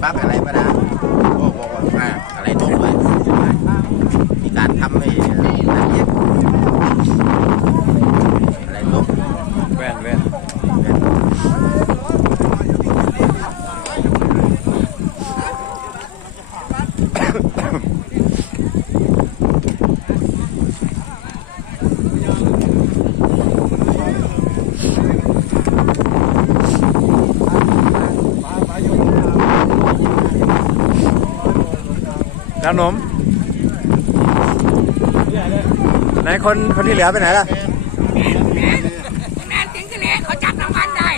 ปลั๊กอะไรมานะบอกบอกว่าอ่าอะไรตกไปมีการทำให้นัเย็บ ขนมไหนคนคนที่เหลือไปไหนล่ะแม่จริงทะเลเขาจับรางวัลได้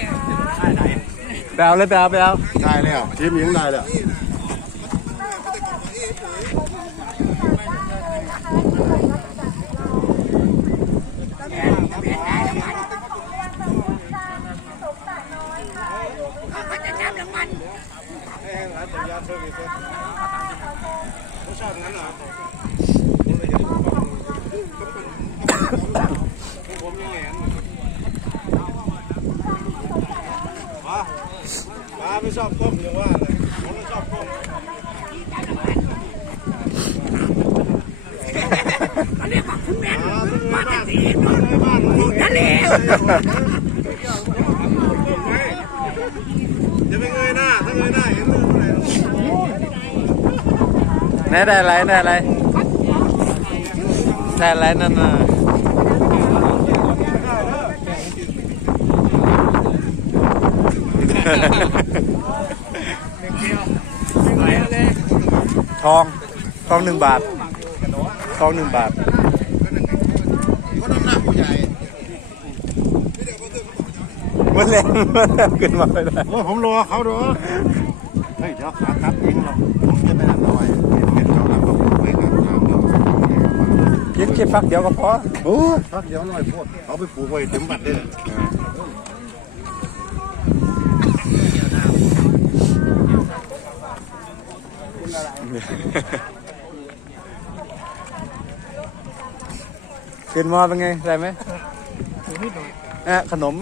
ไปเอาเลยไปเอาไปเอาได้แล้วทีมยิงได้แล้ว เขาจะจับรางวัล ป้าไม่ชอบก้มย่างว่าเลยผมไม่ชอบก้มเขาเรียกว่าคุณแม่ป้าไม่มาบ้าจากนที่บ้านบ้านก้มทะเลจะไปเงยหน้าถ้าเงยหน้าเห็นเรื่องอะไร ไหนได้อะไรได้อะไรได้อะไรนั่นน่ะทองทองหนึ่งบาททองหนึ่งบาทมันแรงมันแรงขึ้นมาเลยโอ้ผมรอเขาดูเฮ้ยเดี๋ยวขาตัดเองหรอกผมจะไม่นั่งหน่อยเห็นเขาแล้วก็คุยกันถามเดี๋ยว กินแค่พักเดียวก็พอโอ้ยพักเดี๋ยวหน่อยพวกเอาไปปลูกไว้เต็มบัดเลยขึ้นมอเป็นไงได้ไหมเอะขนม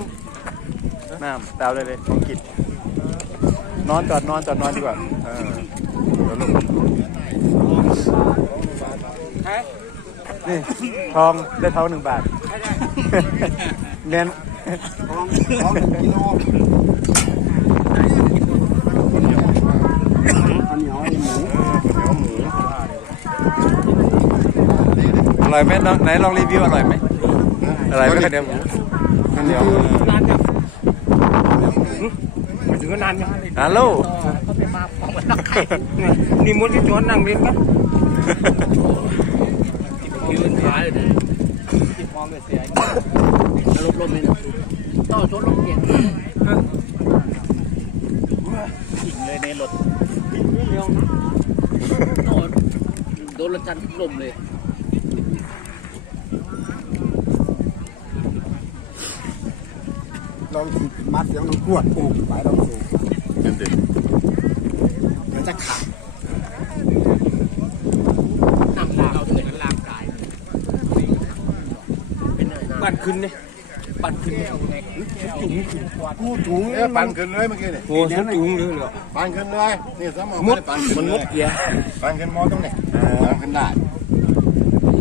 น้ำดาวเลยเลยของกินนอนจอดนอนจอดนอนดีกว่าเออเดี๋ยวลง นี่ทองได้ทองหนึ่งบาทเน้นของของหนึ่งกิโลข้าวเหนียวไอ้หมูข้าวเหนียวหมูอร่อยไหมน้องไหนลองรีวิวอร่อยไหมอร่อยไหมข้าวเหนียวหมูข้าวเหนียวถึงก็นานยังฮัลโหลเขาไปมาของมันนักไข่นี่มดที่จวนนั่งเล่นกัน ยืนขายเลยจิบมองเลยเสียลบลมเลยต่อชนลมเก่งยิงเลยในรถโดนรถจันลมเลยลองขีดมัดเดี๋ยวมันกวดปูไปลองดูนั่นเด็มันจะขาด น้ำลาวเลยน้ำกายปั่น ขึ้นเนี่ยปั่นขึ้นจุ๋งขึ้นกูถุงเอ้ปันขึ้นเลยเมื่อกี้นี่โอ้ยจุ๋งเลยเหรอปันขึ้นเลยนี่สมองมดปันขึ้นมันเลมดยเกียร์ปันขึ้นมอตรงไหนปันขึ้นได้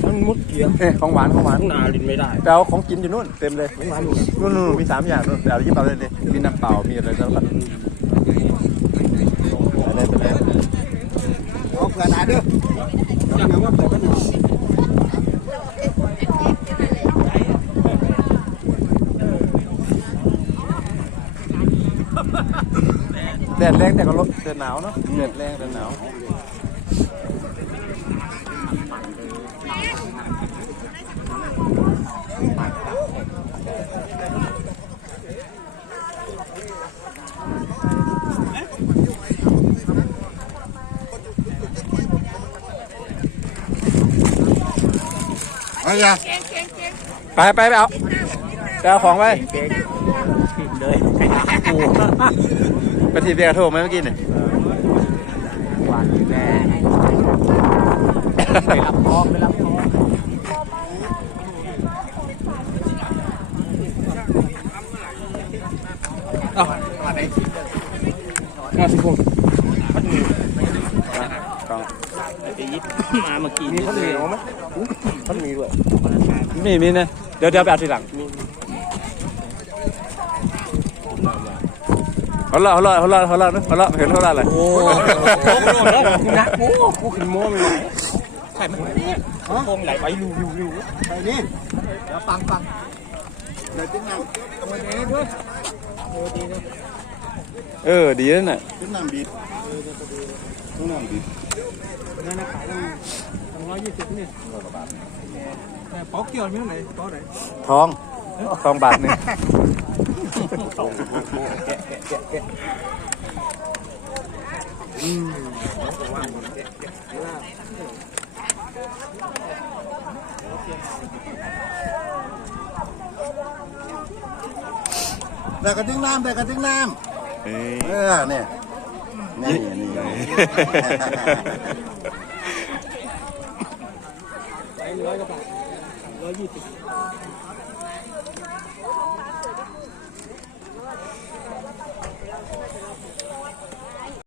มันมดเกียร์เอ้ยของหวานของหวานนาลินไม่ได้ไปเอาของกินอยู่นู่นเต็มเลยนู่นนู่นนู่นมีสามอย่างนู่นไปเอาหยิบเอาเลยเลยมีน้ำเปล่ามีอะไรแล้วก็ไปเลยไปเลยเอาเผื่อหนาเด้อยังไงว่าเผื่อกันหน่อย แดดแรงแต่ก็ลดแดดหนาวเนาะแดดแรงแดดหนาวเอาอย่าเก่งเก่งเก่งไปไปไปเอาไปเอาของไปเล ยไปทีเดียวโทรไหมเมื่อกี้เนี่ยหวานแม่ไปรับทองไปรับทองอ้าวมาไหนมาสิพงศ์ต้องไปยิบมาเมื่อกี้มีข้าวเหนียวไหมข้าวเหนียวด้วยมีมีนะเดี๋ยวเดี๋ยวไปเอาทีหลัง เขาละเขาละเขาละเขาละเขาละเห็นเขาละอะไรโอ้นักโอ้กูขึ้นโม้ไม่ไหวใช่มันคงไหลไปรูรูรูไปนี่เดี๋ยวฟังฟังเดี๋ยวจิ้งน้เออดีนั่นน่ะำจิ้งน้ำบีบจิ้งน้ำบีบนั่นนะขายตั้งตั้งร้อยยี่สิบนี่แต่ป๊อกเกี่ยวไม่ไหนป๊อกไหนทองทองบาทหนึ่ง ได้กระจิ้งน้ำได้กระจิ้งน้เอ้ยำเออเนี่ยนี่นี่ร้อยกว่าบาทร้อยยี่สิบ